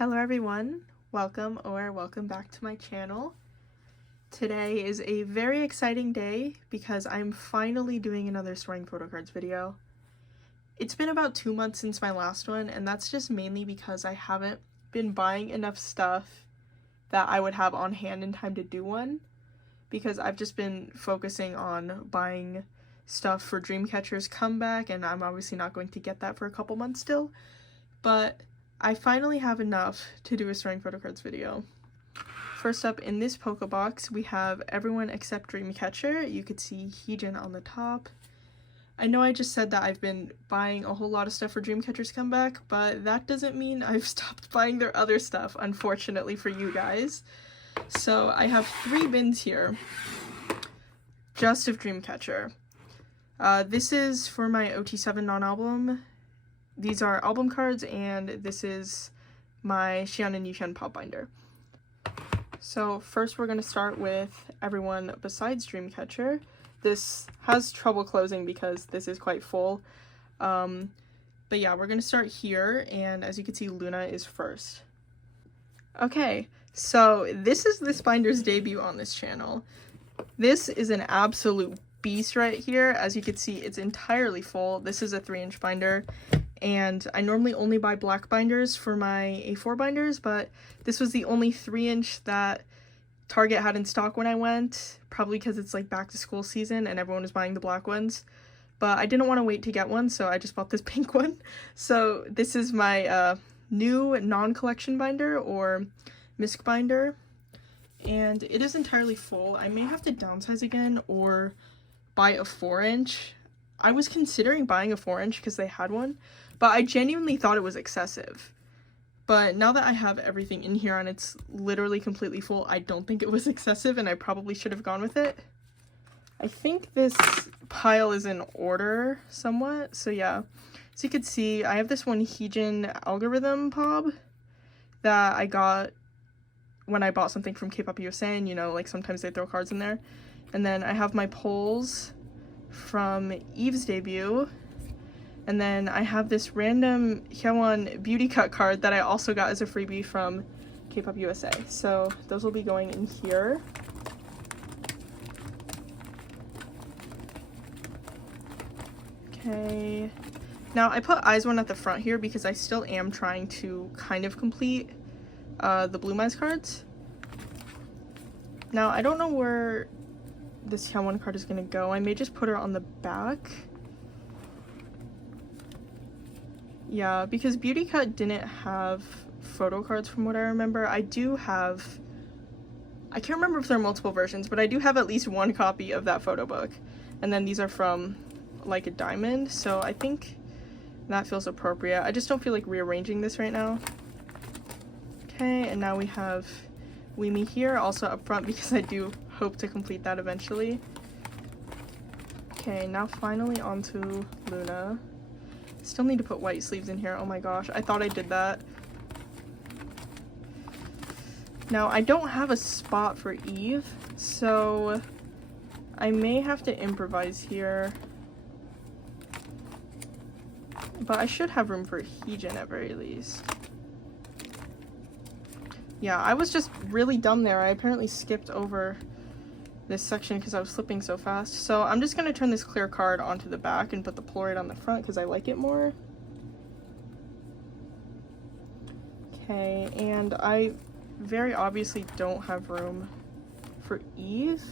Hello everyone, welcome back to my channel. Today is a very exciting day because I'm finally doing another storing photocards video. It's been about 2 months since my last one, and that's just mainly because I haven't been buying enough stuff that I would have on hand in time to do one, because I've just been focusing on buying stuff for Dreamcatcher's comeback, and I'm obviously not going to get that for a couple months still, but I finally have enough to do a storing photocards video. First up in this Poke box, we have everyone except Dreamcatcher. You could see Yoohyeon on the top. I know I just said that I've been buying a whole lot of stuff for Dreamcatcher's comeback, but that doesn't mean I've stopped buying their other stuff, unfortunately for you guys. So I have 3 bins here, just of Dreamcatcher. This is for my ot4 non-album. These are album cards, and this is my siyeon and yoohyeon pop binder. So first we're going to start with everyone besides Dreamcatcher. This has trouble closing because this is quite full. But yeah, we're going to start here, and as you can see, Loona is first. Okay, so this is this binder's debut on this channel. This is an absolute beast right here. As you can see, it's entirely full. This is a 3-inch binder. And I normally only buy black binders for my A4 binders, but this was the only 3-inch that Target had in stock when I went, probably because it's like back to school season and everyone was buying the black ones. But I didn't want to wait to get one, so I just bought this pink one. So this is my new non-collection binder, or misc binder, and it is entirely full. I may have to downsize again or buy a 4-inch. I was considering buying a 4-inch because they had one, but I genuinely thought it was excessive. But now that I have everything in here and it's literally completely full, I don't think it was excessive, and I probably should have gone with it. I think this pile is in order somewhat, so yeah. So you can see, I have this one Yoohyeon algorithm pob that I got when I bought something from kpop wjsn, you know, like sometimes they throw cards in there. And then I have my polls from Eve's debut, and then I have this random yoohyeon beauty cut card that I also got as a freebie from kpop USA. So those will be going in here. Okay, now I put eyes one at the front here because I still am trying to kind of complete the Bloom Eyes cards. Now I don't know where this yoohyeon card is gonna go. I may just put her on the back. Yeah, because Beauty Cut didn't have photo cards from what I remember. I do have, I can't remember if there are multiple versions, but I do have at least 1 copy of that photo book. And then these are from Like a Diamond, so I think that feels appropriate. I just don't feel like rearranging this right now. Okay, and now we have Weemy here, also up front because I do hope to complete that eventually. Okay, now finally onto Loona. Still need to put white sleeves in here. Oh my gosh, I thought I did that. Now I don't have a spot for Eve, so I may have to improvise here. But I should have room for Yoohyeon at very least. Yeah, I was just really dumb there. I apparently skipped over this section because I was flipping so fast. So I'm just going to turn this clear card onto the back and put the Polaroid on the front because I like it more. Okay, and I very obviously don't have room for Eve,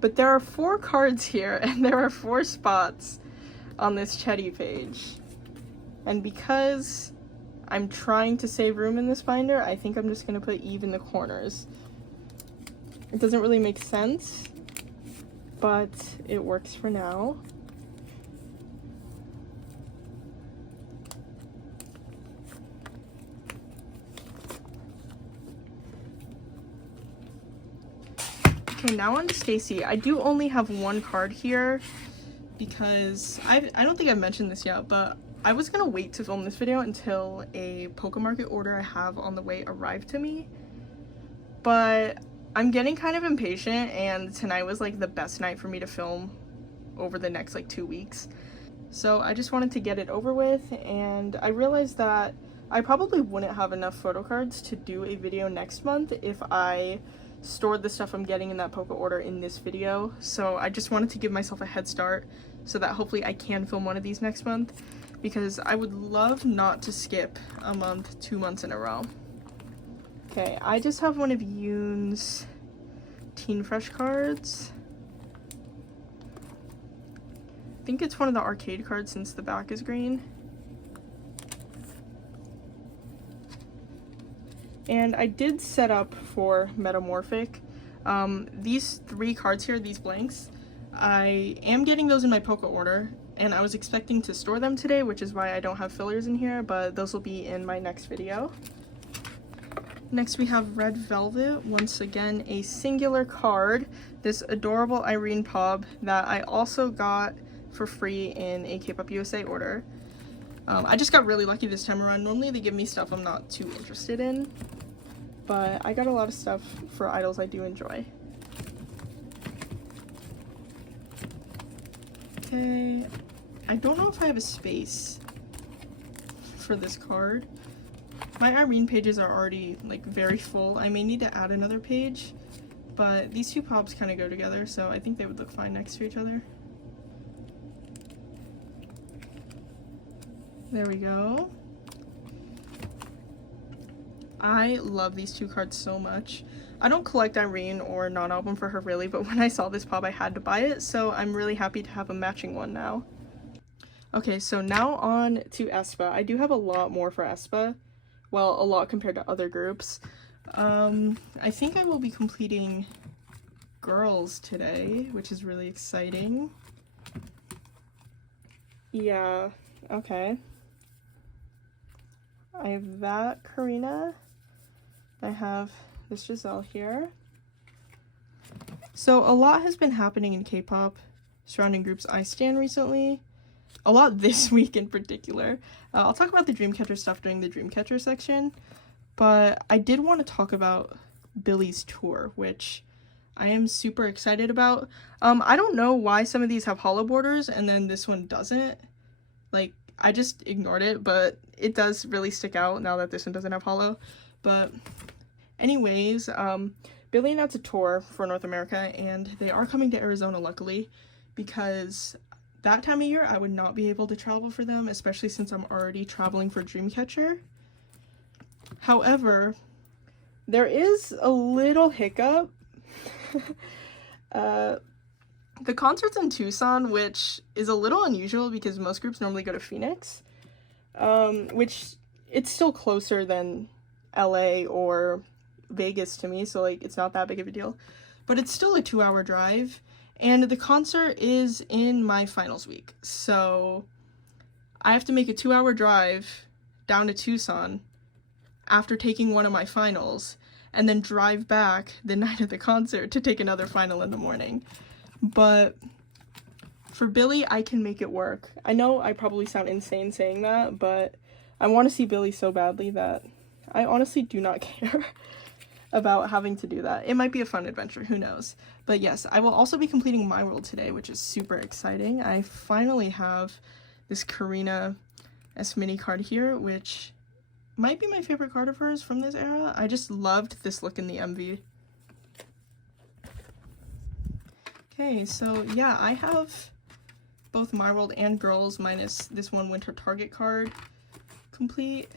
but there are 4 cards here and there are 4 spots on this Chetty page. And because I'm trying to save room in this binder, I think I'm just going to put Eve in the corners. It doesn't really make sense, but it works for now. Okay, now on to Stacy. I do only have 1 card here because I don't think I've mentioned this yet, but I was gonna wait to film this video until a Poke Market order I have on the way arrived to me, but I'm getting kind of impatient, and tonight was like the best night for me to film over the next like 2 weeks. So I just wanted to get it over with, and I realized that I probably wouldn't have enough photo cards to do a video next month if I stored the stuff I'm getting in that Poca order in this video. So I just wanted to give myself a head start so that hopefully I can film one of these next month, because I would love not to skip a month 2 months in a row. Okay, I just have one of Yoon's Teen Fresh cards. I think it's one of the arcade cards since the back is green. And I did set up for Metamorphic. These 3 cards here, these blanks, I am getting those in my Poca order, and I was expecting to store them today, which is why I don't have fillers in here, but those will be in my next video. Next we have Red Velvet, once again a singular card, this adorable Irene Pob that I also got for free in a Kpop USA order. I just got really lucky this time around. Normally they give me stuff I'm not too interested in, but I got a lot of stuff for idols I do enjoy. Okay, I don't know if I have a space for this card. My Irene pages are already like very full. I may need to add another page, but these 2 pobs kind of go together, so I think they would look fine next to each other. There we go. I love these 2 cards so much. I don't collect Irene or non-album for her really, but when I saw this pob I had to buy it, so I'm really happy to have a matching one now. Okay, so now on to aespa. I do have a lot more for aespa. Well, a lot compared to other groups. I think I will be completing girls today, which is really exciting. Yeah, okay. I have that Karina. I have this Giselle here. So a lot has been happening in K-pop surrounding groups I stan recently. A lot this week in particular. I'll talk about the dreamcatcher stuff during the dreamcatcher section, but I did want to talk about Billie's tour, which I am super excited about. I don't know why some of these have hollow borders and then this one doesn't. Like, I just ignored it, but it does really stick out now that this one doesn't have hollow. But anyways, Billlie announced a tour for North America, and they are coming to Arizona, luckily, because that time of year I would not be able to travel for them, especially since I'm already traveling for Dreamcatcher. However, there is a little hiccup. The concert's in Tucson, which is a little unusual because most groups normally go to Phoenix, which it's still closer than LA or Vegas to me, so like it's not that big of a deal, but it's still a 2-hour drive, and the concert is in my finals week, so I have to make a 2-hour drive down to Tucson after taking one of my finals, and then drive back the night of the concert to take another final in the morning. But for Billlie, I can make it work. I know I probably sound insane saying that, but I want to see Billlie so badly that I honestly do not care about having to do that. It might be a fun adventure, who knows. But yes, I will also be completing My World today, which is super exciting. I finally have this Karina S mini card here, which might be my favorite card of hers from this era. I just loved this look in the MV. Okay, so yeah, I have both My World and Girls minus this one Winter Target card complete.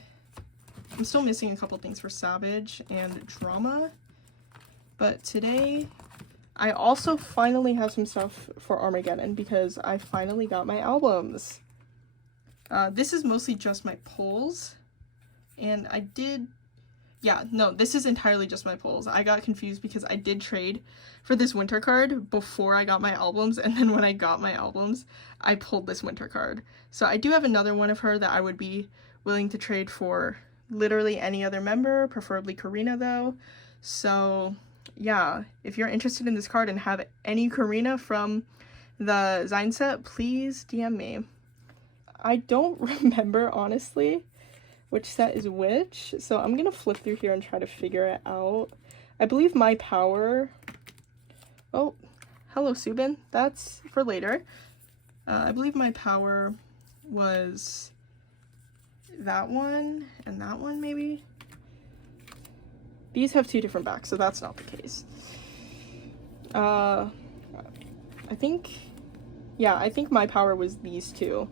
I'm still missing a couple things for Savage and Drama, but today I also finally have some stuff for Armageddon because I finally got my albums. This is mostly just my polls, and this is entirely just my polls. I got confused because I did trade for this winter card before I got my albums, and then when I got my albums, I pulled this winter card. So I do have another one of her that I would be willing to trade for literally any other member, preferably Karina though. So yeah, if you're interested in this card and have any Karina from the Zine set, please DM me. I don't remember, honestly, which set is which, so I'm gonna flip through here and try to figure it out. I believe My Power... Oh, hello Subin, that's for later. I believe My Power was that one and that one maybe. These have 2 different backs, so that's not the case. I think, yeah, I think My Power was these 2.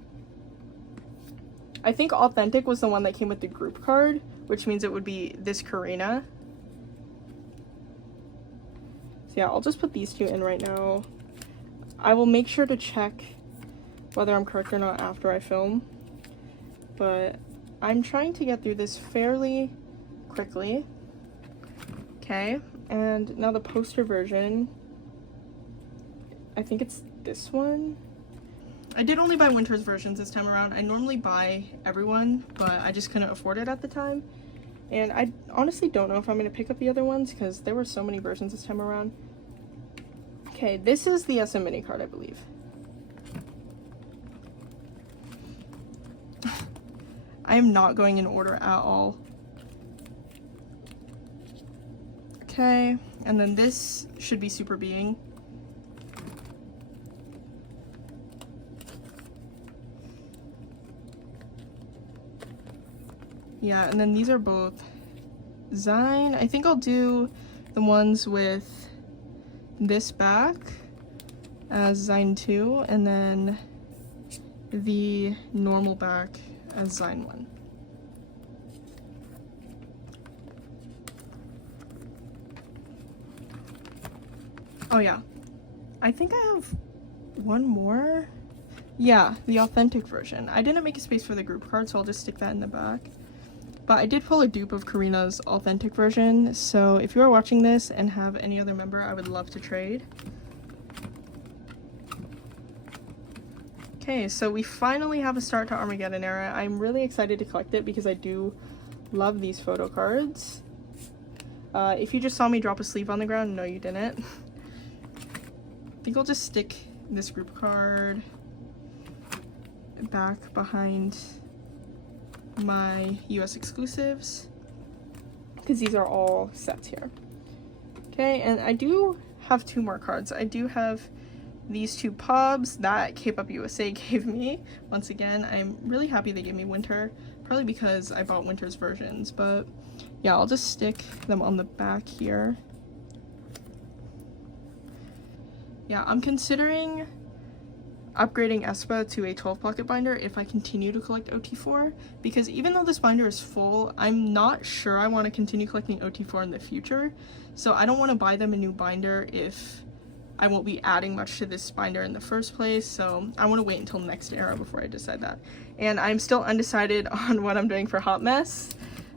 I think Authentic was the one that came with the group card, which means it would be this Karina. So yeah, I'll just put these 2 in right now. I will make sure to check whether I'm correct or not after I film, but I'm trying to get through this fairly quickly. Okay, and now the poster version, I think it's this one. I did only buy Winter's versions this time around. I normally buy everyone, but I just couldn't afford it at the time. And I honestly don't know if I'm going to pick up the other ones because there were so many versions this time around. Okay, this is the SM mini card, I believe. I am not going in order at all. Okay, and then this should be Super Being. Yeah, and then these are both Zine. I think I'll do the ones with this back as Zine 2, and then the normal back as Zine 1. Oh yeah, I think I have one more. Yeah, the authentic version. I didn't make a space for the group card, so I'll just stick that in the back. But I did pull a dupe of Karina's authentic version, so if you are watching this and have any other member, I would love to trade. Okay, so we finally have a start to Armageddon Era. I'm really excited to collect it because I do love these photo cards. If you just saw me drop a sleeve on the ground, no you didn't. I think I'll just stick this group card back behind my US exclusives because these are all sets here. Okay, and I do have 2 more cards. I do have these 2 pobs that Kpop USA gave me. Once again, I'm really happy they gave me Winter, probably because I bought Winter's versions, but yeah, I'll just stick them on the back here. Yeah, I'm considering upgrading aespa to a 12 pocket binder if I continue to collect ot4, because even though this binder is full, I'm not sure I want to continue collecting ot4 in the future, so I don't want to buy them a new binder if I won't be adding much to this binder in the first place, so I want to wait until next era before I decide that. And I'm still undecided on what I'm doing for Hot Mess.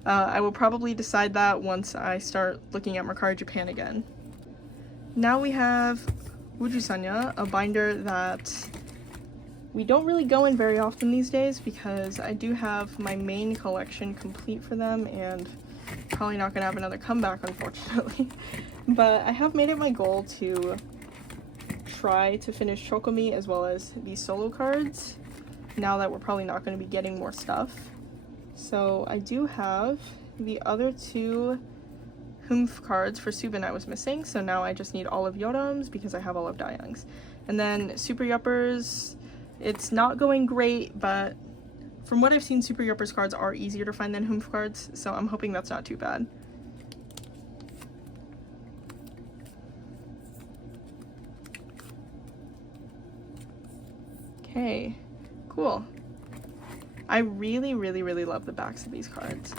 I will probably decide that once I start looking at Mercari Japan again. Now we have wjsn, a binder that we don't really go in very often these days because I do have my main collection complete for them and probably not gonna have another comeback, unfortunately. But I have made it my goal to try to finish Chocomi as well as these solo cards now that we're probably not going to be getting more stuff. So I do have the other 2 Humph cards for Subin I was missing, so now I just need all of Yoram's because I have all of Dayoung's. And then Super Yuppers, it's not going great, but from what I've seen, Super Yuppers cards are easier to find than Humph cards, so I'm hoping that's not too bad. Okay, cool. I really love the backs of these cards.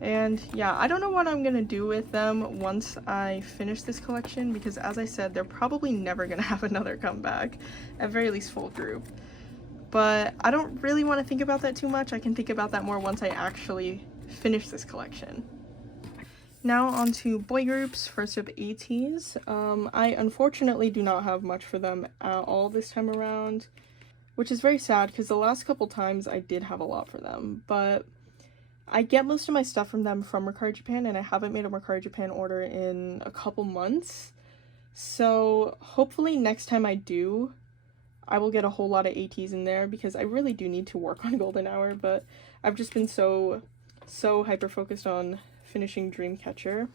And yeah, I don't know what I'm gonna do with them once I finish this collection because, as I said, they're probably never gonna have another comeback, at very least full group. But I don't really want to think about that too much. I can think about that more once I actually finish this collection. Now on to boy groups. First up, ateez. I unfortunately do not have much for them at all this time around, which is very sad because the last couple times I did have a lot for them, but I get most of my stuff from them from Mercari Japan, and I haven't made a Mercari Japan order in a couple months. So hopefully next time I do, I will get a whole lot of ateez in there because I really do need to work on Golden Hour, but I've just been so hyper focused on finishing Dreamcatcher.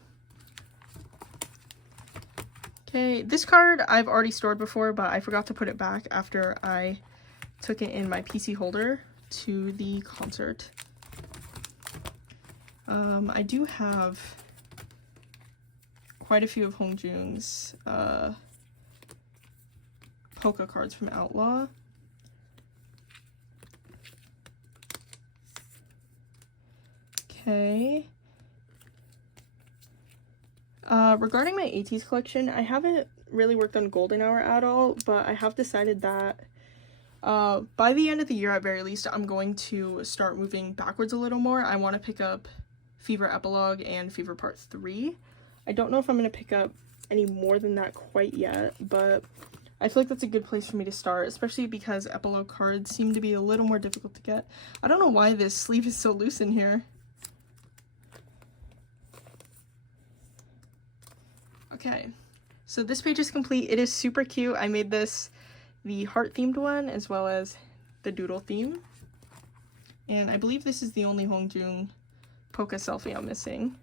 Okay, this card I've already stored before, but I forgot to put it back after I took it in my PC holder to the concert. I do have quite a few of Hongjoong's polka cards from Outlaw. Okay. Regarding my ateez collection, I haven't really worked on Golden Hour at all, but I have decided that by the end of the year, at very least, I'm going to start moving backwards a little more. I want to pick up Fever Epilogue and Fever Part 3. I don't know if I'm going to pick up any more than that quite yet, but I feel like that's a good place for me to start, especially because Epilogue cards seem to be a little more difficult to get. I don't know why this sleeve is so loose in here. Okay, so this page is complete. It is super cute. I made this the heart-themed one as well as the doodle theme. And I believe this is the only Hongjoong polka selfie I'm missing.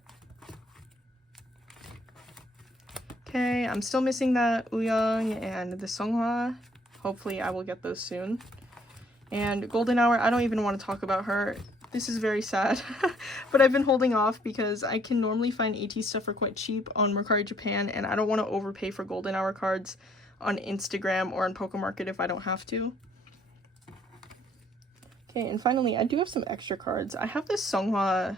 Okay, I'm still missing that Wooyoung and the Seonghwa. Hopefully I will get those soon. And Golden Hour, I don't even want to talk about her. This is very sad, but I've been holding off because I can normally find ateez stuff for quite cheap on Mercari Japan, and I don't want to overpay for Golden Hour cards on Instagram or on Poke Market if I don't have to. Okay, and finally, I do have some extra cards. I have this Seonghwa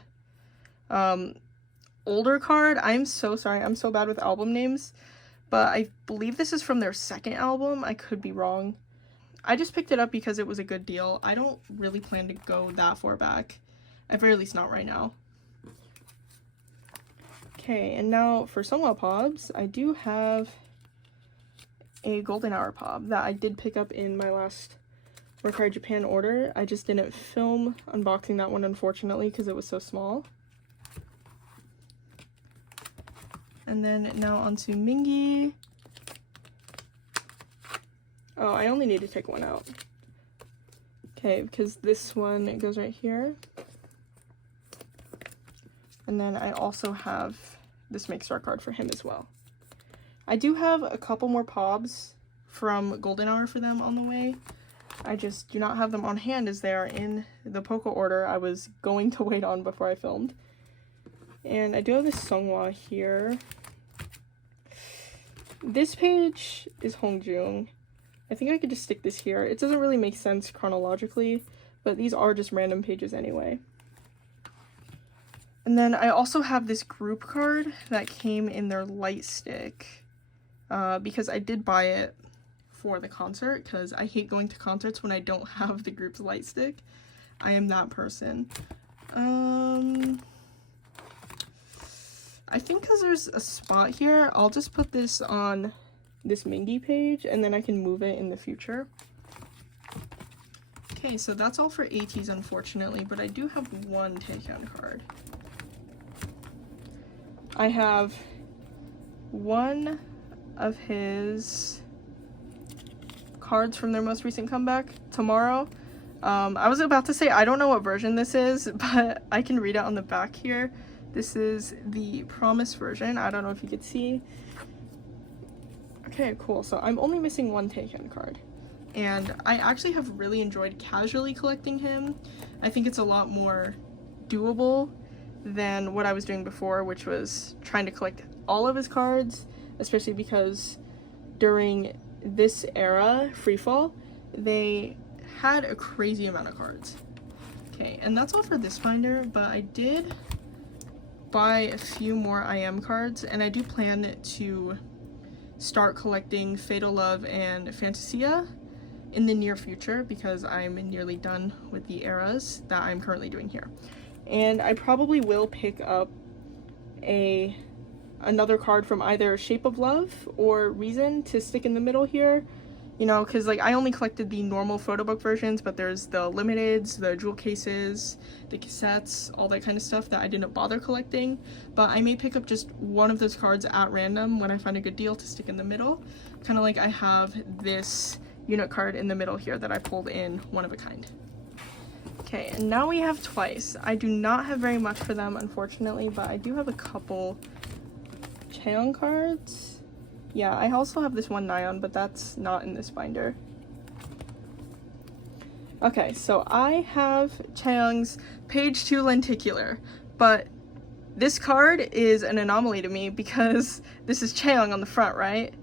older card. I'm so sorry, I'm so bad with album names, but I believe this is from their second album. I could be wrong. I just picked it up because it was a good deal. I don't really plan to go that far back, at very least not right now. Okay, and now for Seonghwa pobs, I do have a Golden Hour pob that I did pick up in my last Mercari Japan order. I just didn't film unboxing that one, unfortunately, because it was so small. And then now onto Mingi. Oh, I only need to take one out. Okay, because this one, it goes right here. And then I also have this Make Star card for him as well. I do have a couple more pobs from Golden Hour for them on the way. I just do not have them on hand as they are in the Poco order I was going to wait on before I filmed. And I do have this Seonghwa here. This page is Hongjoong. I think I could just stick this here. It doesn't really make sense chronologically, but these are just random pages anyway. And then I also have this group card that came in their light stick because I did buy it for the concert because I hate going to concerts when I don't have the group's light stick. I am that person. I think because there's a spot here, I'll just put this on this Mingi page and then I can move it in the future. Okay, so that's all for ateez, unfortunately, but I do have one Taehyun card. I have one of his cards from their most recent comeback, Tomorrow. I was about to say I don't know what version this is, but I can read it on the back here. This is the Promise version. I don't know if you could see. Okay, cool. So I'm only missing one Taehyun card. And I actually have really enjoyed casually collecting him. I think it's a lot more doable than what I was doing before, which was trying to collect all of his cards, especially because during this era, Freefall, they had a crazy amount of cards. Okay, and that's all for this binder, but I did buy a few more IM cards, and I do plan to start collecting Fatal Love and Fantasia in the near future because I'm nearly done with the eras that I'm currently doing here. And I probably will pick up another card from either Shape of Love or Reason to stick in the middle here, you know, because like I only collected the normal photo book versions, but there's the limiteds, the jewel cases, the cassettes, all that kind of stuff that I didn't bother collecting. But I may pick up just one of those cards at random when I find a good deal to stick in the middle, kind of like I have this unit card in the middle here that I pulled in one of a kind. Okay, and now we have Twice. I do not have very much for them, unfortunately, but I do have a couple Chaeyoung cards. Yeah, I also have this one Nyeon, but that's not in this binder. Okay, so I have Chaeyoung's page 2 lenticular, but This card is an anomaly to me because this is Chaeyoung on the front, right?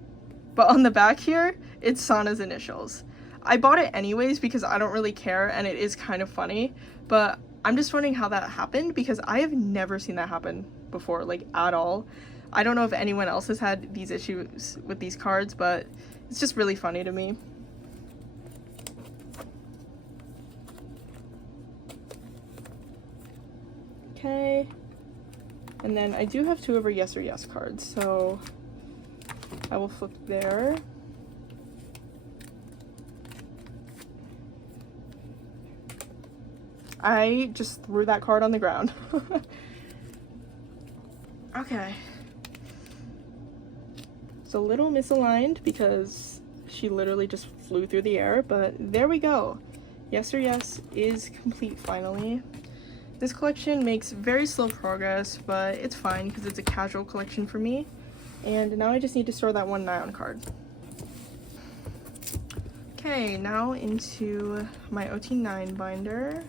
But on the back here, it's Sana's initials. I bought it anyways because I don't really care and it is kind of funny, but I'm just wondering how that happened because I have never seen that happen before, like at all. I don't know if anyone else has had these issues with these cards, but it's just really funny to me. Okay, and then I do have 2 of her yes or yes cards, so I will flip there. I just threw that card on the ground. Okay. It's a little misaligned because she literally just flew through the air, but there we go. Yes or yes is complete finally. This collection makes very slow progress, but it's fine because it's a casual collection for me. And now I just need to store that one nyan card. Okay, now into my ot9 binder.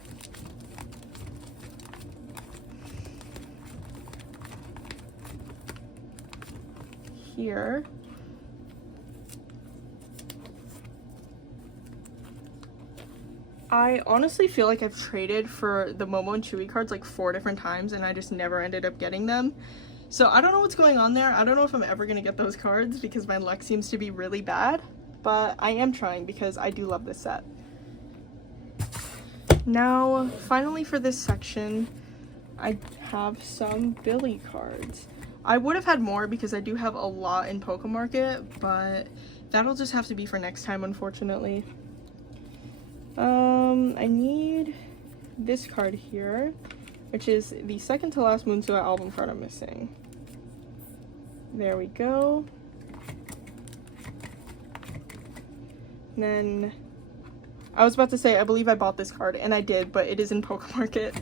Here. I honestly feel like I've traded for the Momo and Chewy cards like 4 different times and I just never ended up getting them. So I don't know what's going on there. I don't know if I'm ever going to get those cards because my luck seems to be really bad, but I am trying because I do love this set. Now, finally for this section, I have some billlie cards. I would have had more because I do have a lot in Pokemarket, but that'll just have to be for next time, unfortunately. I need this card here, which is the second to last Moonsuha album card I'm missing. There we go. And then, I was about to say, I believe I bought this card, and I did, but it is in Pokemarket.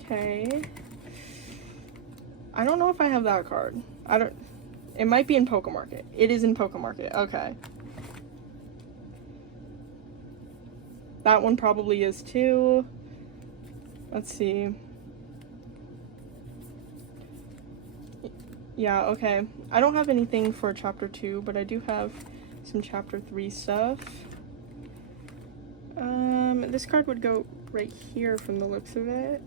Okay. I don't know if I have that card. It might be in Pokemarket. It is in Pokemarket. Okay. That one probably is too. Let's see. Yeah, okay. I don't have anything for chapter 2, but I do have some chapter 3 stuff. This card would go right here from the looks of it.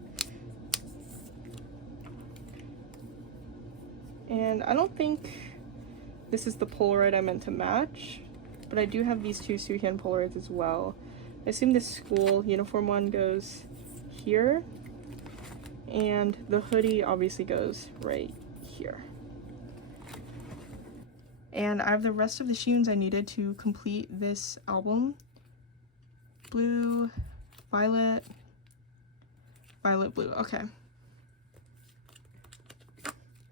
And I don't think this is the Polaroid I meant to match, but I do have these 2 Yoohyeon Polaroids as well. I assume this school uniform one goes here, and the hoodie obviously goes right here. And I have the rest of the Siyeons I needed to complete this album. Blue, violet, violet, blue. Okay.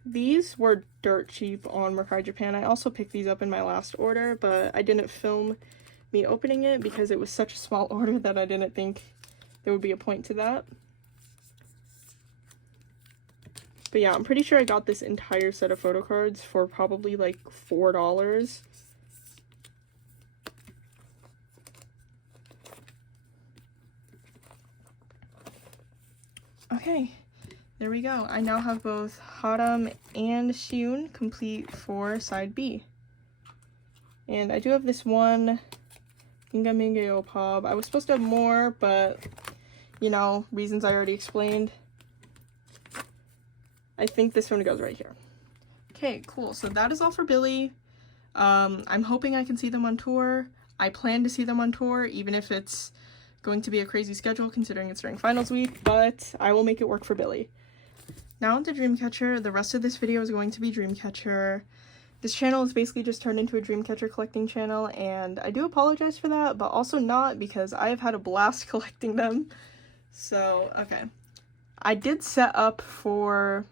These were dirt cheap on Mercari Japan. I also picked these up in my last order, but I didn't film me opening it because it was such a small order that I didn't think there would be a point to that. But yeah, I'm pretty sure I got this entire set of photo cards for probably like $4. Okay, there we go. I now have both Haram and Siyeon complete for side B. And I do have this one Minga Pob. I was supposed to have more, but you know, reasons I already explained. I think this one goes right here. Okay, cool. So that is all for billlie. I'm hoping I can see them on tour. I plan to see them on tour, even if it's going to be a crazy schedule considering it's during finals week, but I will make it work for billlie. Now onto Dreamcatcher. The rest of this video is going to be Dreamcatcher. This channel is basically just turned into a Dreamcatcher collecting channel, and I do apologize for that, but also not, because I have had a blast collecting them. So, okay. I did set up for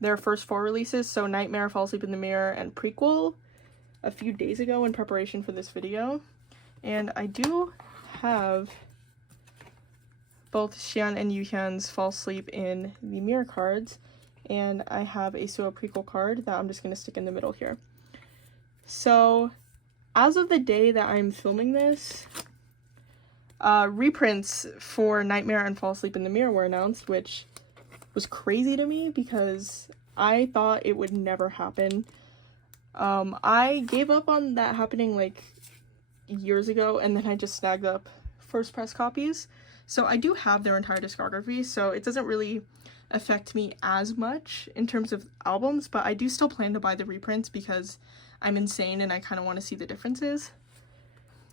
their first 4 releases, so Nightmare, Fall Asleep in the Mirror, and Prequel, a few days ago in preparation for this video. And I do have both Siyeon and Yoohyeon's Fall Asleep in the Mirror cards, and I have a Suha Prequel card that I'm just going to stick in the middle here. So, as of the day that I'm filming this, reprints for Nightmare and Fall Asleep in the Mirror were announced, which was crazy to me because I thought it would never happen. I gave up on that happening like years ago, and then I just snagged up first press copies. So I do have their entire discography, so it doesn't really affect me as much in terms of albums, but I do still plan to buy the reprints because I'm insane and I kind of want to see the differences.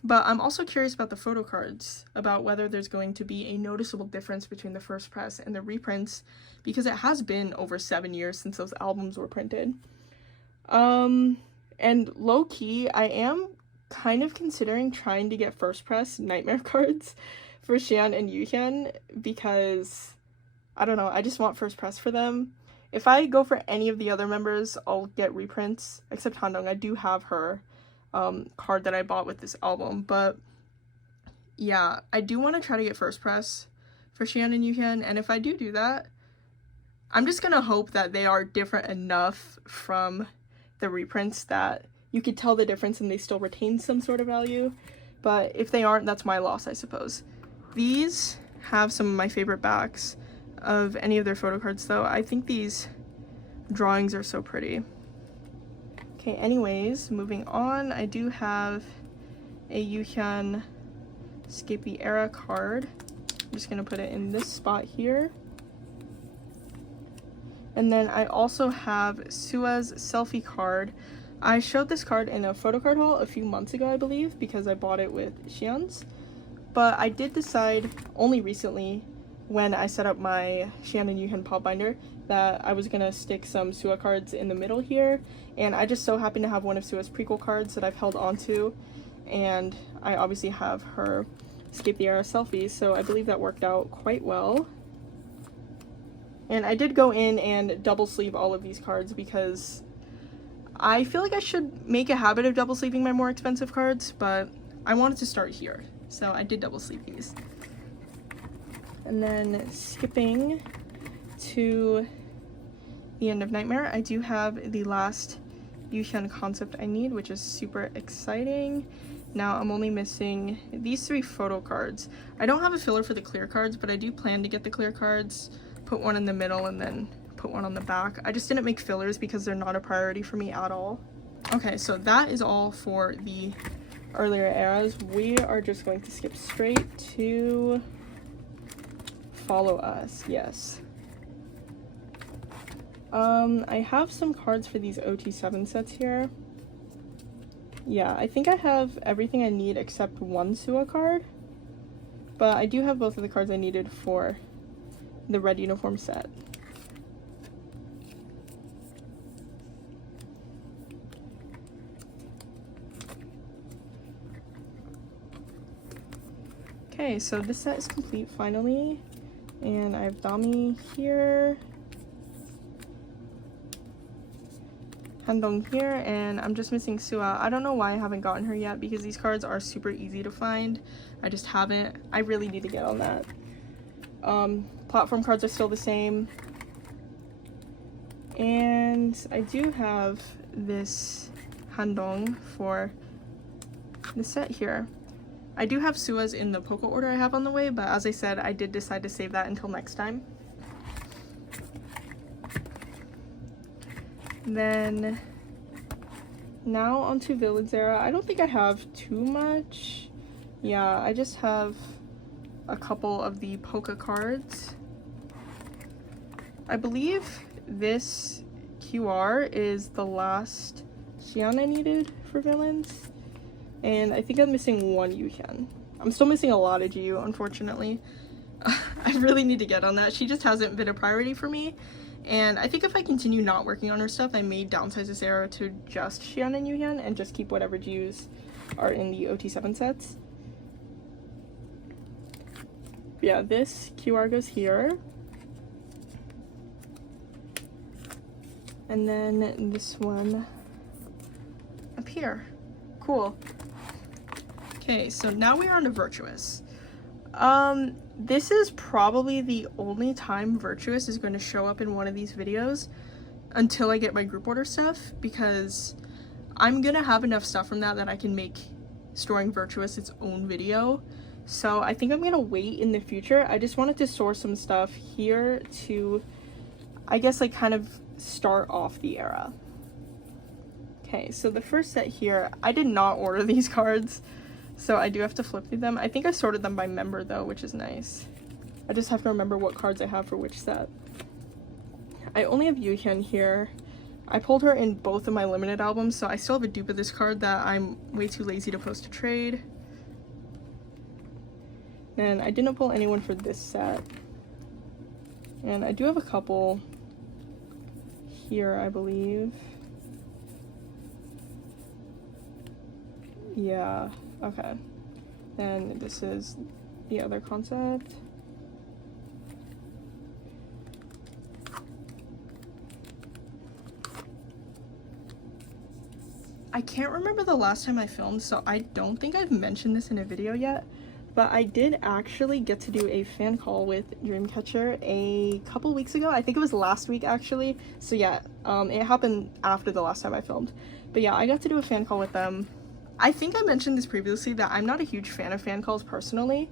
But I'm also curious about the photo cards, about whether there's going to be a noticeable difference between the first press and the reprints, because it has been over 7 years since those albums were printed. And low-key, I am kind of considering trying to get first press Nightmare cards for Siyeon and Yoohyeon, because, I don't know, I just want first press for them. If I go for any of the other members, I'll get reprints, except Handong. I do have her card that I bought with this album, but yeah, I do want to try to get first press for Siyeon and Yoohyeon, and if I do that, I'm just gonna hope that they are different enough from the reprints that you could tell the difference and they still retain some sort of value. But if they aren't, that's my loss, I suppose. These have some of my favorite backs of any of their photo cards, though. I think these drawings are so pretty. Okay, anyways, moving on, I do have a Yoohyeon Skippy Era card. I'm just gonna put it in this spot here. And then I also have Sua's selfie card. I showed this card in a photo card haul a few months ago, I believe, because I bought it with Siyeon's. But I did decide only recently, when I set up my Siyeon and Yoohyeon pop binder, that I was gonna stick some Sua cards in the middle here, and I just so happen to have one of Sua's prequel cards that I've held onto, and I obviously have her Escape the Era selfie, so I believe that worked out quite well. And I did go in and double sleeve all of these cards because I feel like I should make a habit of double sleeving my more expensive cards, but I wanted to start here, so I did double sleeve these. And then skipping to the end of Nightmare, I do have the last Yoohyeon concept I need, which is super exciting. Now I'm only missing these 3 photo cards. I don't have a filler for the clear cards, but I do plan to get the clear cards, put one in the middle, and then put one on the back. I just didn't make fillers because they're not a priority for me at all. Okay, so that is all for the earlier eras. We are just going to skip straight to Follow Us. Yes. I have some cards for these ot7 sets here. Yeah, I think I have everything I need except one Sua card, but I do have both of the cards I needed for the red uniform set. Okay, so this set is complete finally, and I have Dami here, Handong here, and I'm just missing Sua. I don't know why I haven't gotten her yet because these cards are super easy to find. I just haven't. I really need to get on that. Platform cards are still the same, and I do have this Handong for the set here. I do have Sua's in the Poco order I have on the way, but as I said, I did decide to save that until next time. Then now onto Villains Era. I don't think I have too much. Yeah, I just have a couple of the Poca cards. I believe this QR is the last Siyeon I needed for Villains. And I think I'm missing one Yoohyeon. I'm still missing a lot of Jiu, unfortunately. I really need to get on that. She just hasn't been a priority for me. And I think if I continue not working on her stuff, I may downsize this era to just Siyeon and Yoohyeon and just keep whatever Jius are in the ot7 sets. Yeah, this QR goes here. And then this one up here. Cool. Okay, so now we are on to Virtuous. This is probably the only time Virtuous is going to show up in one of these videos until I get my group order stuff, because I'm gonna have enough stuff from that I can make storing Virtuous its own video. So I think I'm gonna wait in the future. I just wanted to store some stuff here to, I guess, like kind of start off the era. Okay, so the first set here, I did not order these cards, so I do have to flip through them. I think I sorted them by member though, which is nice. I just have to remember what cards I have for which set. I only have Yoohyeon here. I pulled her in both of my limited albums, so I still have a dupe of this card that I'm way too lazy to post to trade. And I didn't pull anyone for this set. And I do have a couple here, I believe. Yeah, okay. And this is the other concept. I can't remember the last time I filmed, so I don't think I've mentioned this in a video yet, but I did actually get to do a fan call with Dreamcatcher a couple weeks ago. I think it was last week actually. So yeah, it happened after the last time I filmed. But yeah, I got to do a fan call with them. I think I mentioned this previously that I'm not a huge fan of fan calls personally.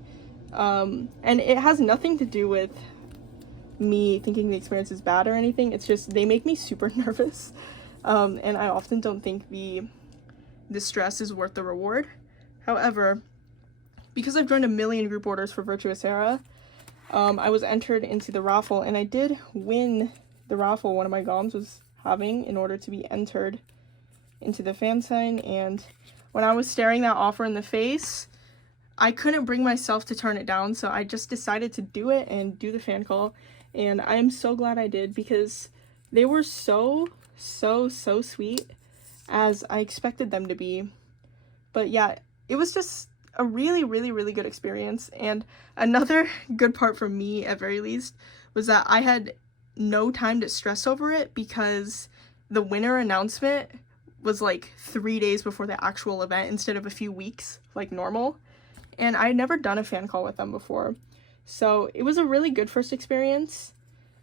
And it has nothing to do with me thinking the experience is bad or anything. It's just they make me super nervous. And I often don't think the stress is worth the reward. However, because I've joined a million group orders for wjsn, I was entered into the raffle, and I did win the raffle one of my goms was having in order to be entered into the fan sign. And when I was staring that offer in the face, I couldn't bring myself to turn it down, so I just decided to do it and do the fan call. And I am so glad I did, because they were so sweet, as I expected them to be. But yeah, it was just a really good experience. And another good part for me, at very least, was that I had no time to stress over it, because the winner announcement was like 3 days before the actual event instead of a few weeks like normal. And I had never done a fan call with them before, so it was a really good first experience.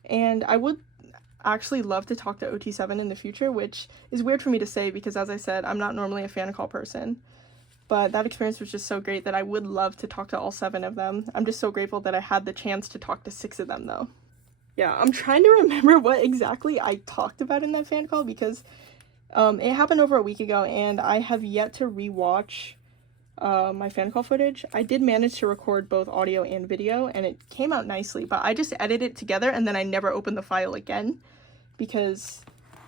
And I would actually love to talk to ot4 in the future, which is weird for me to say because, as I said, I'm not normally a fan call person. But that experience was just so great that I would love to talk to all 7 of them. I'm just so grateful that I had the chance to talk to 6 of them though. Yeah, I'm trying to remember what exactly I talked about in that fan call, because it happened over a week ago and I have yet to rewatch my fan call footage. I did manage to record both audio and video, and it came out nicely, but I just edited it together and then I never opened the file again, because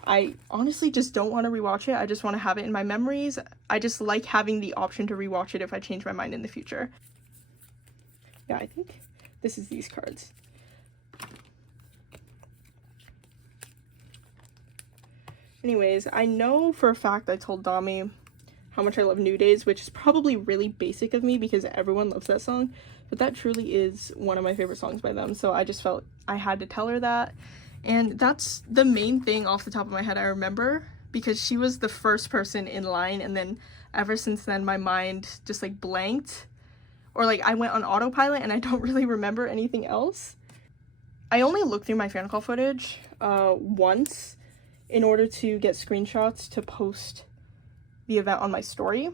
I honestly just don't want to rewatch it. I just want to have it in my memories. I just like having the option to rewatch it if I change my mind in the future. Yeah, I think this is these cards. Anyways, I know for a fact I told Dami how much I love New Days, which is probably really basic of me because everyone loves that song, but that truly is one of my favorite songs by them, so I just felt I had to tell her that. And that's the main thing off the top of my head I remember, because she was the first person in line, and then ever since then my mind just like blanked, or like I went on autopilot and I don't really remember anything else. I only looked through my fan call footage once in order to get screenshots to post the event on my story,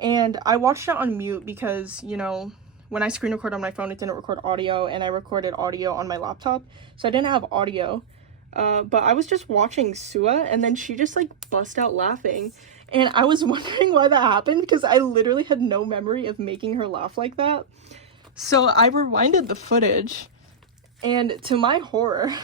and I watched it on mute because, you know, when I screen record on my phone, it didn't record audio, and I recorded audio on my laptop, so I didn't have audio. But I was just watching Sua, and then she just like bust out laughing, and I was wondering why that happened, because I literally had no memory of making her laugh like that. So I rewinded the footage, and to my horror,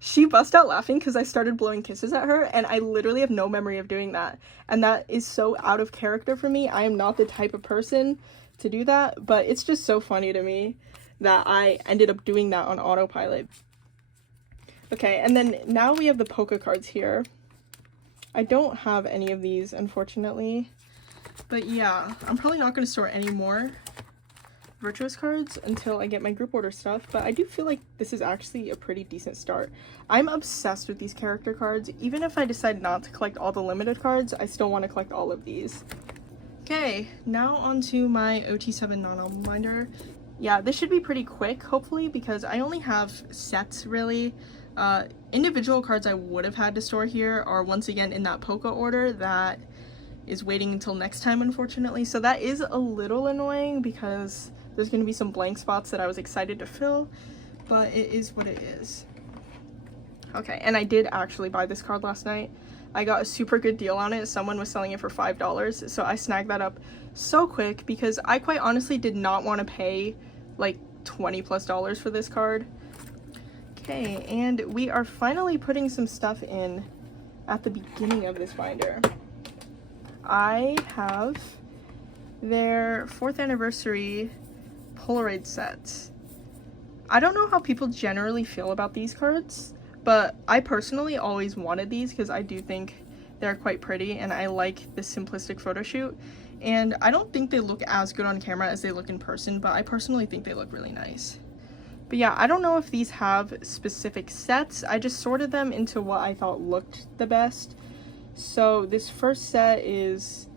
she bust out laughing because I started blowing kisses at her, and I literally have no memory of doing that. And that is so out of character for me. I am not the type of person to do that, but it's just so funny to me that I ended up doing that on autopilot. Okay, and then now we have the polka cards here. I don't have any of these, unfortunately. But yeah, I'm probably not going to store any more Virtuous cards until I get my group order stuff, but I do feel like this is actually a pretty decent start. I'm obsessed with these character cards. Even if I decide not to collect all the limited cards, I still want to collect all of these. Okay, now onto my ot4 non-album binder. Yeah, this should be pretty quick, hopefully, because I only have sets, really. Individual cards I would have had to store here are once again in that polka order that is waiting until next time, unfortunately. So that is a little annoying because there's going to be some blank spots that I was excited to fill, but it is what it is. Okay, and I did actually buy this card last night. I got a super good deal on it. Someone was selling it for $5, so I snagged that up so quick because I quite honestly did not want to pay like $20+ for this card. Okay, and we are finally putting some stuff in at the beginning of this binder. I have their 4th anniversary Polaroid sets. I don't know how people generally feel about these cards, but I personally always wanted these because I do think they're quite pretty and I like the simplistic photo shoot. And I don't think they look as good on camera as they look in person, but I personally think they look really nice. But yeah, I don't know if these have specific sets. I just sorted them into what I thought looked the best. So this first set is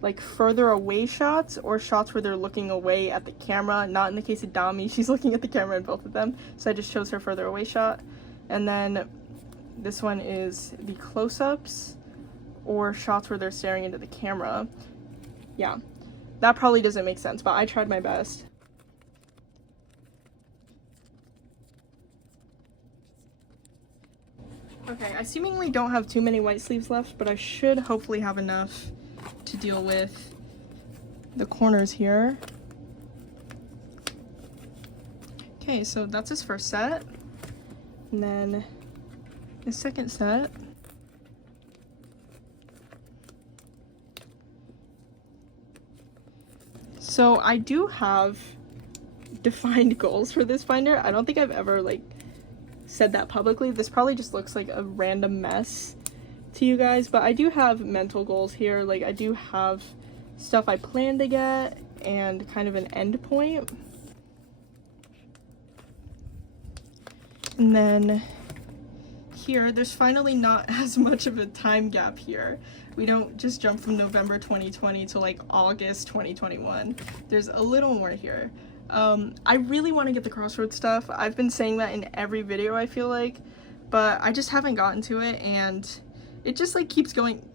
like further away shots or shots where they're looking away at the camera. Not in the case of Dami, she's looking at the camera in both of them. So I just chose her further away shot. And then this one is the close-ups or shots where they're staring into the camera. Yeah, that probably doesn't make sense, but I tried my best. Okay, I seemingly don't have too many white sleeves left, but I should hopefully have enough to deal with the corners here. Okay, so that's his first set. And then the second set. So I do have defined goals for this binder. I don't think I've ever like said that publicly. This probably just looks like a random mess to you guys, but I do have mental goals here. Like I do have stuff I plan to get and kind of an end point. And then here, there's finally not as much of a time gap here. We don't just jump from November 2020 to like August 2021. There's a little more here. I really want to get the Crossroads stuff. I've been saying that in every video, I feel like, but I just haven't gotten to it, and it just like keeps going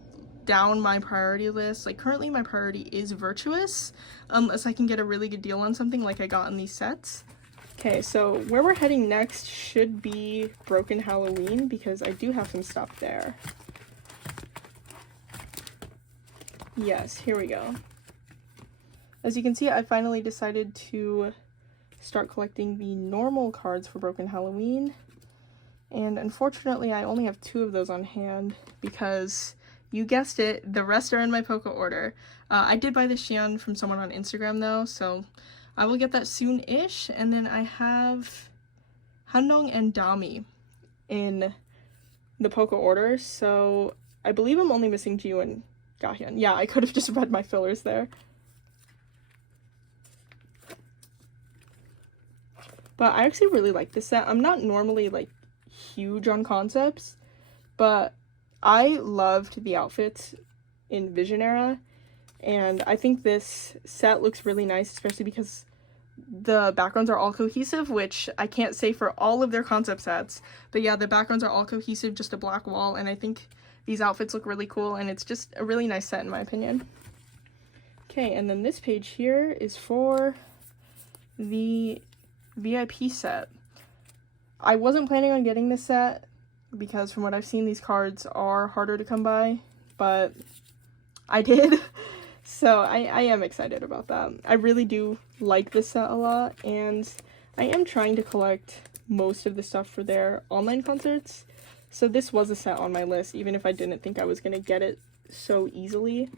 down my priority list. Like currently my priority is Virtuous, unless I can get a really good deal on something like I got in these sets. Okay, so where we're heading next should be Broken Halloween because I do have some stuff there. Yes, here we go. As you can see, I finally decided to start collecting the normal cards for Broken Halloween. And unfortunately, I only have 2 of those on hand because, you guessed it, the rest are in my Poco order. I did buy the siyeon from someone on Instagram though, so I will get that soon-ish. And then I have Handong and Dami in the Poco order, so I believe I'm only missing Jiwoo and Gahyeon. Yeah, I could have just read my fillers there. But I actually really like this set. I'm not normally like huge on concepts, but I loved the outfits in Vision Era, and I think this set looks really nice, especially because the backgrounds are all cohesive, which I can't say for all of their concept sets, but yeah, the backgrounds are all cohesive, just a black wall, and I think these outfits look really cool, and it's just a really nice set in my opinion. Okay, and then this page here is for the VIP set. I wasn't planning on getting this set because from what I've seen, these cards are harder to come by, but I did. So I am excited about that. I really do like this set a lot, and I am trying to collect most of the stuff for their online concerts. So this was a set on my list, even if I didn't think I was going to get it so easily.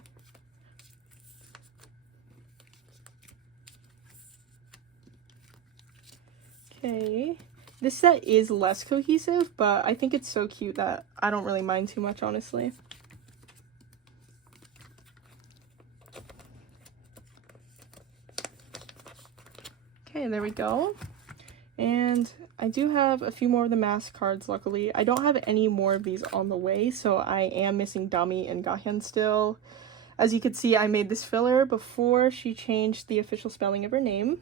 Okay, this set is less cohesive, but I think it's so cute that I don't really mind too much, honestly. Okay, there we go. And I do have a few more of the mask cards, luckily. I don't have any more of these on the way, so I am missing Dami and Gahyeon still. As you can see, I made this filler before she changed the official spelling of her name.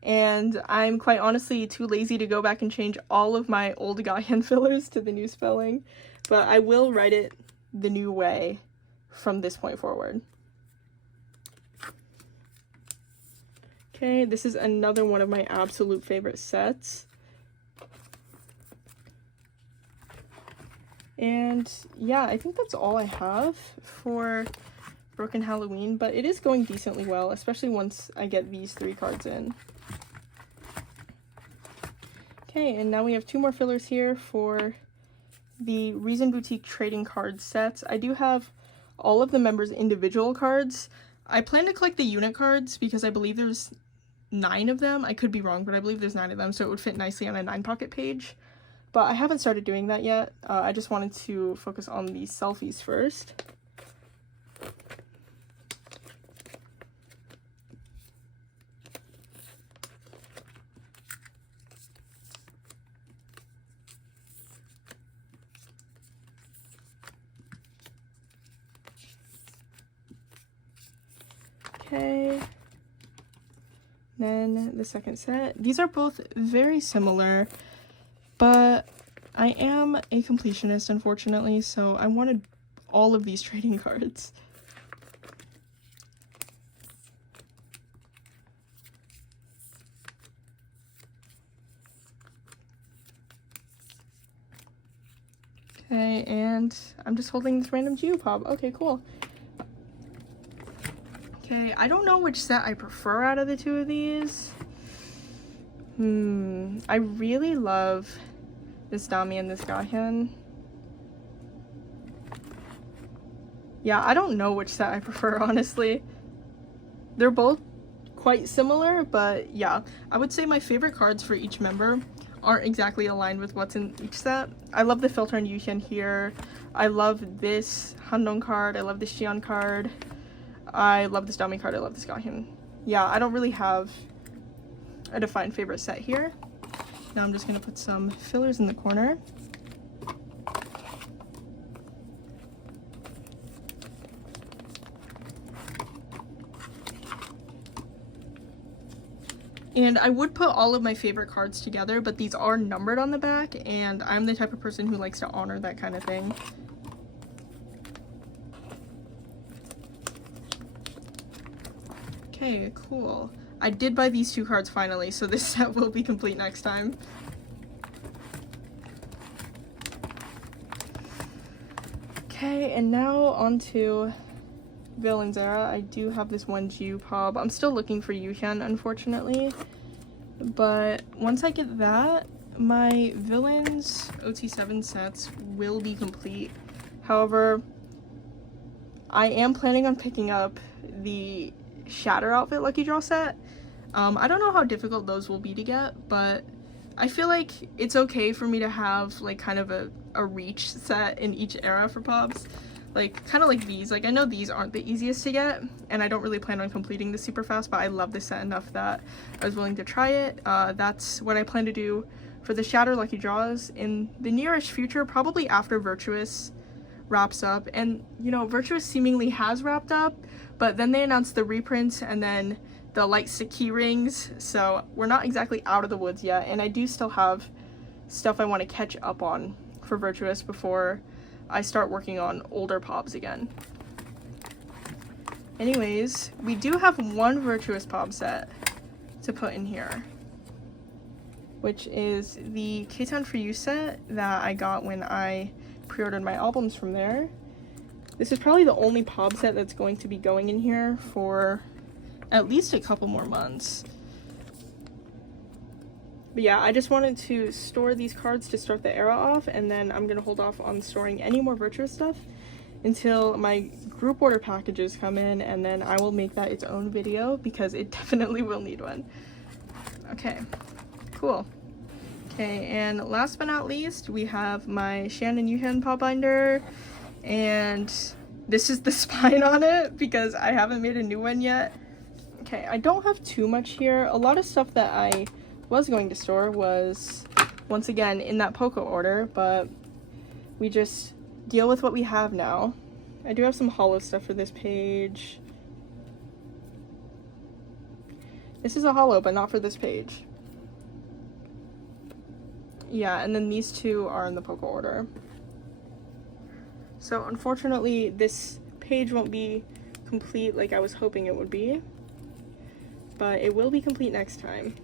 And I'm quite honestly too lazy to go back and change all of my old Gahyeon fillers to the new spelling. But I will write it the new way from this point forward. Okay, this is another one of my absolute favorite sets. And yeah, I think that's all I have for Broken Halloween, but it is going decently well, especially once I get these 3 cards in. Okay, and now we have 2 more fillers here for the Reason Boutique trading card sets. I do have all of the members' individual cards. I plan to collect the unit cards because I believe there's 9 of them. I could be wrong, but I believe there's 9 of them, so it would fit nicely on a 9-pocket page. But I haven't started doing that yet. I just wanted to focus on the selfies first. Okay. Then the second set. These are both very similar, but I am a completionist, unfortunately, so I wanted all of these trading cards. Okay, and I'm just holding this random Geopop. Okay, cool. Okay, I don't know which set I prefer out of the 2 of these. I really love this Dami and this Gahyun. Yeah, I don't know which set I prefer, honestly. They're both quite similar, but yeah, I would say my favorite cards for each member aren't exactly aligned with what's in each set. I love the filter and yoohyeon here. I love this Handong card. I love this siyeon card. I love this Dami card. I love this Gahyun. Yeah, I don't really have a defined favorite set here. Now I'm just going to put some fillers in the corner. And I would put all of my favorite cards together, but these are numbered on the back, and I'm the type of person who likes to honor that kind of thing. Okay, cool. I did buy these 2 cards finally, so this set will be complete next time. Okay, and now on to Villains Era. I do have this one Geopop. I'm still looking for yoohyeon, unfortunately. But once I get that, my Villains ot7 sets will be complete. However, I am planning on picking up the Shatter outfit lucky draw set. I don't know how difficult those will be to get, but I feel like it's okay for me to have like kind of a reach set in each era for Pobs. Like kind of like these. Like I know these aren't the easiest to get, and I don't really plan on completing this super fast, but I love this set enough that I was willing to try it. That's what I plan to do for the Shatter lucky draws in the nearish future, probably after Virtuous wraps up. And you know, Virtuous seemingly has wrapped up, but then they announced the reprints and then the light stick key rings, so we're not exactly out of the woods yet, and I do still have stuff I want to catch up on for Virtuous before I start working on older Pobs again. Anyways, we do have one Virtuous Pob set to put in here, which is the K-Town For You set that I got when I pre-ordered my albums from there. This is probably the only Pob set that's going to be going in here for at least a couple more months. But yeah, I just wanted to store these cards to start the era off, and then I'm gonna hold off on storing any more Virtuous stuff until my group order packages come in, and then I will make that its own video because it definitely will need one. Okay, cool. Okay, and last but not least, we have my Shannon yoohyeon Pob binder, and this is the spine on it because I haven't made a new one yet. Okay, I don't have too much here. A lot of stuff that I was going to store was, once again, in that Poco order, but we just deal with what we have now. I do have some hollow stuff for this page. This is a hollow, but not for this page. Yeah, and then these two are in the Poco order. So unfortunately, this page won't be complete like I was hoping it would be, but it will be complete next time.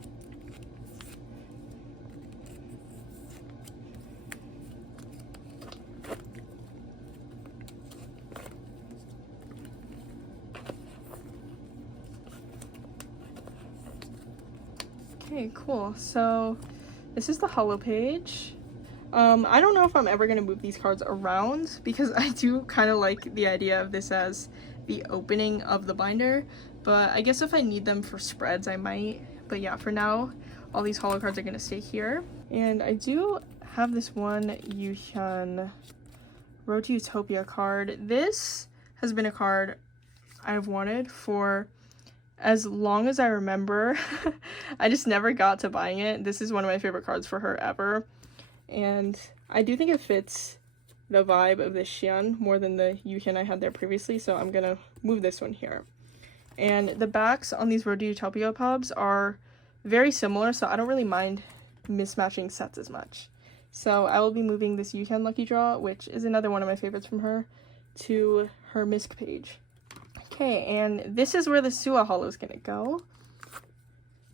Okay, cool. So this is the holo page. I don't know if I'm ever going to move these cards around because I do kind of like the idea of this as the opening of the binder, but I guess if I need them for spreads I might. But yeah, for now all these holo cards are going to stay here. And I do have this one yoohyeon Road to Utopia card. This has been a card I've wanted for as long as I remember. I just never got to buying it. This is one of my favorite cards for her ever. And I do think it fits the vibe of this siyeon more than the yoohyeon I had there previously, so I'm gonna move this one here. And the backs on these Road to Utopia pobs are very similar, so I don't really mind mismatching sets as much. So I will be moving this yoohyeon Lucky Draw, which is another one of my favorites from her, to her misc page. Okay, and this is where the Suwa holo is gonna go.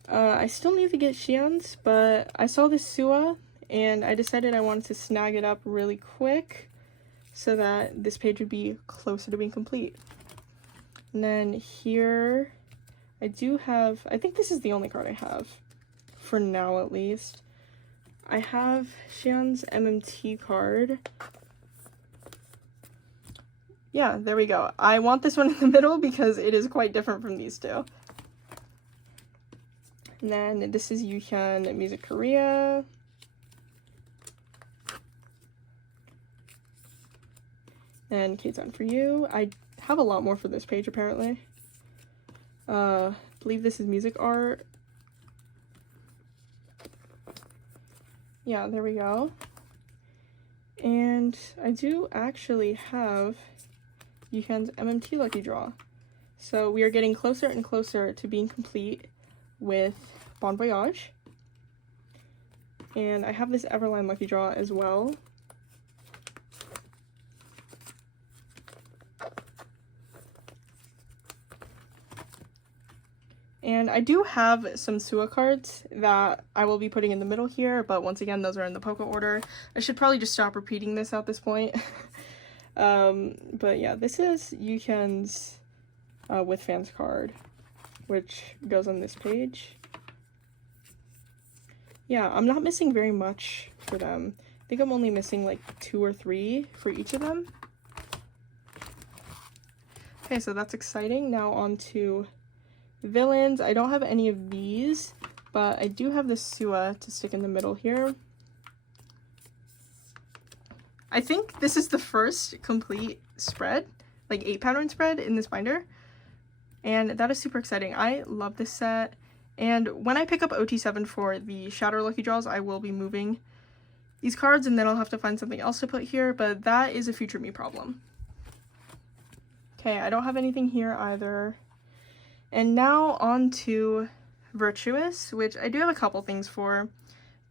I still need to get siyeons, but I saw this Suwa and I decided I wanted to snag it up really quick so that this page would be closer to being complete. And then here I do have, I think this is the only card I have for now at least. I have siyeon's MMT card. Yeah, there we go. I want this one in the middle because it is quite different from these two. And then this is yoohyeon Music Korea. And K-Town for You. I have a lot more for this page apparently. Believe this is Music Art. Yeah, there we go. And I do actually have yoohyeon's MMT Lucky Draw. So we are getting closer and closer to being complete with Bon Voyage. And I have this Everline Lucky Draw as well. And I do have some Suwa cards that I will be putting in the middle here, but once again, those are in the Poco order. I should probably just stop repeating this at this point. But yeah, this is yoohyeon's With Fans card, which goes on this page. Yeah, I'm not missing very much for them. I think I'm only missing like 2 or 3 for each of them. Okay, so that's exciting. Now on to villains. I don't have any of these, but I do have this Suwa to stick in the middle here. I think this is the first complete spread, like 8-pattern spread in this binder, and that is super exciting. I love this set, and when I pick up ot4 for the Shatter Lucky Draws, I will be moving these cards, and then I'll have to find something else to put here, but that is a future me problem. Okay, I don't have anything here either. And now on to Virtuous, which I do have a couple things for,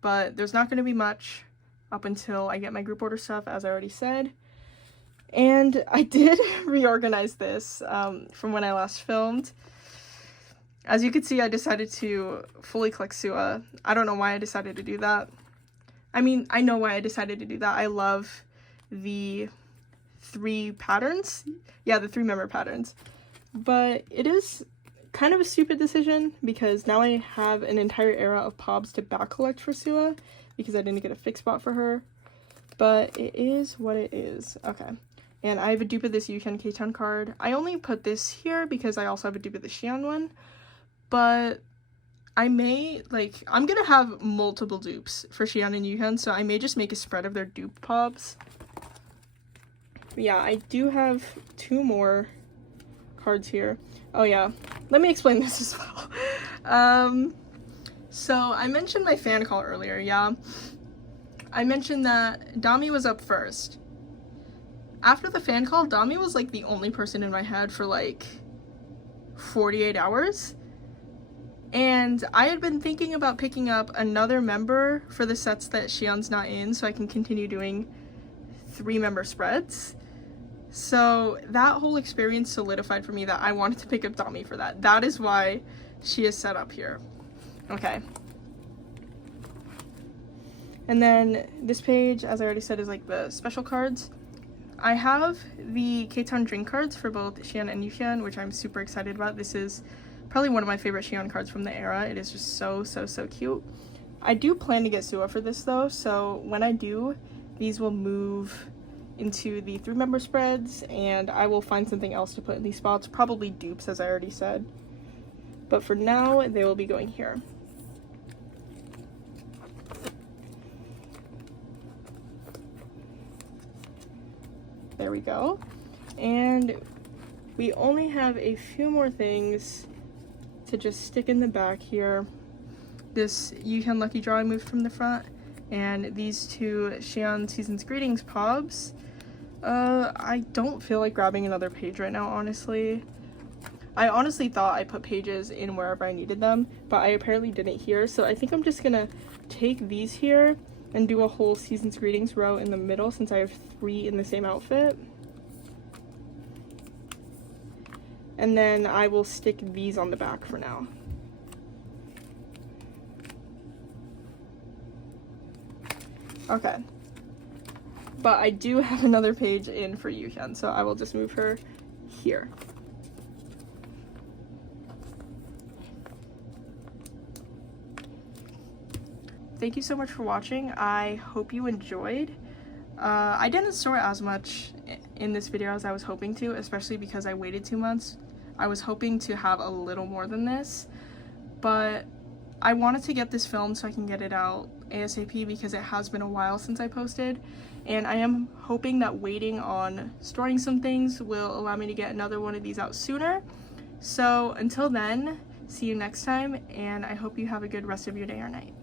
but there's not going to be much up until I get my group order stuff, as I already said. And I did reorganize this from when I last filmed. As you can see, I decided to fully collect Suwa. I don't know why I decided to do that. I mean, I know why I decided to do that. I love the 3 patterns. Yeah, the 3 member patterns. But it is kind of a stupid decision because now I have an entire era of pobs to back collect for Suwa because I didn't get a fixed spot for her. But it is what it is. Okay. And I have a dupe of this yoohyeon K-Town card. I only put this here because I also have a dupe of the siyeon one. But I may, like, I'm gonna have multiple dupes for siyeon and yoohyeon, so I may just make a spread of their dupe pobs. But yeah, I do have 2 more cards here. Oh yeah, let me explain this as well. So I mentioned my fan call earlier, yeah. I mentioned that Dami was up first. After the fan call, Dami was like the only person in my head for like 48 hours. And I had been thinking about picking up another member for the sets that siyeon's not in so I can continue doing 3-member spreads. So that whole experience solidified for me that I wanted to pick up Dami for that. That is why she is set up here. Okay. And then this page, as I already said, is like the special cards. I have the K-Town drink cards for both Siyeon and Yoohyeon, which I'm super excited about. This is probably one of my favorite Siyeon cards from the era. It is just so cute. I do plan to get Suwa for this though, so when I do, these will move into the 3-member spreads, and I will find something else to put in these spots, probably dupes as I already said. But for now, they will be going here. There we go. And we only have a few more things to just stick in the back here. This Yoohyeon Lucky Draw I moved from the front, and these two Siyeon Season's Greetings pobs. I don't feel like grabbing another page right now, honestly. I honestly thought I put pages in wherever I needed them, but I apparently didn't here, so I think I'm just gonna take these here and do a whole Season's Greetings row in the middle since I have 3 in the same outfit. And then I will stick these on the back for now. Okay. But I do have another page in for Yoohyeon, so I will just move her here. Thank you so much for watching. I hope you enjoyed. I didn't store as much in this video as I was hoping to, especially because I waited 2 months. I was hoping to have a little more than this, but I wanted to get this filmed so I can get it out ASAP because it has been a while since I posted, and I am hoping that waiting on storing some things will allow me to get another one of these out sooner. So until then, see you next time, and I hope you have a good rest of your day or night.